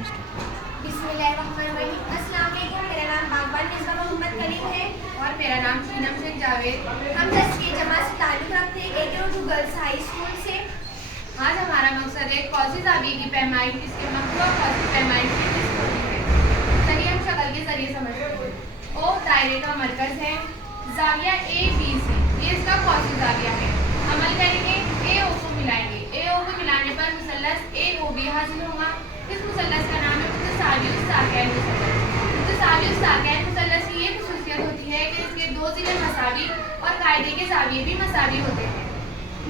बिस्मिल्लाहिर्रहमानिर्रहीम। अस्सलाम वालेकुम। मेरा नाम बागबान मिर्ज़ा मोहम्मद कलीम है और मेरा नाम शीनम शेख जावेद। हम 10वीं जमात से ताल्लुक़ रखते हैं AK Urdu girls high school से। आज हमारा मकसद है कौसी ज़ाविये की पैमाइश, जिसके मकसद और कौसी पैमाइश की किस होती है। चलिए हम शक्ल के जरिए समझते हैं। ओ दायरे का मरकज़ है, ज़ाविया ABC, ये इसका कौसी ज़ाविया है। अमल करेंगे, AO को मिलाएंगे, AO को मिलाने पर मुसल्लस AOB हासिल होगा। इस मुसल्लस का नाम है मुतसावियुस साकैन मुसल्लस। मुतसावियुस साकैन मुसल्लस की ये खुसूसियत होती है कि इसके दो ज़िले मसावी और कायदे के ज़ाविये भी मसावी होते हैं।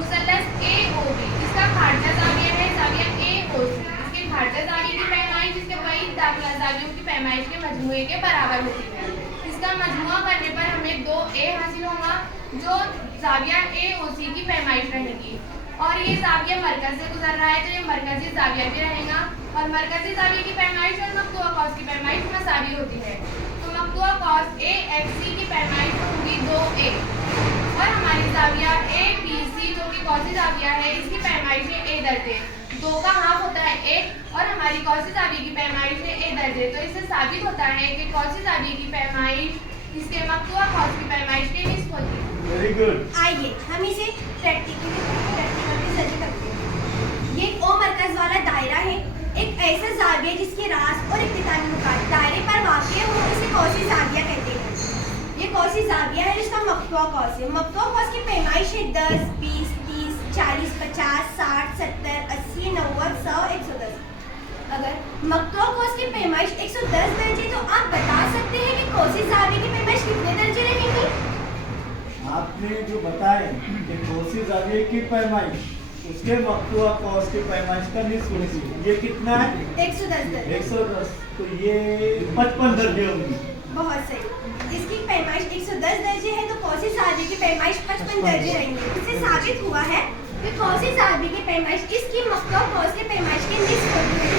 मुसल्लस AOB, इसका खारजा ज़ाविया है ज़ाविया AOC। इसके खारजा ज़ाविये की पैमाइश इसके कई दाखिला ज़ावियों की पैमाइश के मजमूए के बराबर होती है। इसका मजमुआ करने पर हमें 2A हासिल होगा, जो ज़ाविया AOC की पैमाइश रहेगी। और ये ज़ाविया मरकज़ से गुजर रहा है तो ये मरकज़ी ज़ाविया भी रहेगा। और मरकज़ी ज़ाविये की पैमाइश और मक़तूआ कौस की पैमाइश मसावी होती है। तो मक़तूआ कौस AFC की पैमाइश होगी 2A। और हमारी ज़ाविया ABC जो कि कौसी ज़ाविया है, इसकी पैमाइश है A दर्जे। 2 का हाफ होता है 1 और हमारी कौसी ज़ाविये की पैमाइश है A दर्जे। तो इससे साबित होता है कि कौसी ज़ाविये की पैमाइश इसके मक़तूआ कौस की पैमाइश के निस्फ़ होती है। Very good. आइए हम इसे प्रैक्टिकल के जरिए करते हैं। ये एक ओ मरकज़ वाला दायरा है, एक ऐसा ज़ाविया जिसके रास और इख्तितामी नुकात दायरे पर वाक़िअ हो, इसे कौसी ज़ाविया कहते हैं। ये कौसी ज़ाविया है जिसका मक़तूआ कौस है। मक़तूआ कौस की पैमाइश है 10, 20, 30, 40, 50, 60, 70, 80, 90, 100, 110। अगर मक़तूआ कौस की पैमाइश 110 दर्जे, तो आप बता सकते हैं कि कौसी ज़ाविये की पैमाइश कितने दर्जे रहेंगी? आपने जो बताए कि कौसी ज़ाविये की पैमाइश उसके मक़तूआ कौस की पैमाइश का निस्फ़ होगी, ये कितना है? 110 दर्जे। 110। तो ये 55 दर्जे होंगी। बहुत सही। इसकी पैमाइश 110 दर्जे है तो कौसी ज़ाविये की पैमाइश 55 दर्जे रहेंगी। इससे साबित हुआ है कि कौसी ज़ाविये की पैमाइश इसकी मक़तूआ कौस की पैमाइश के निस्फ़ होती है।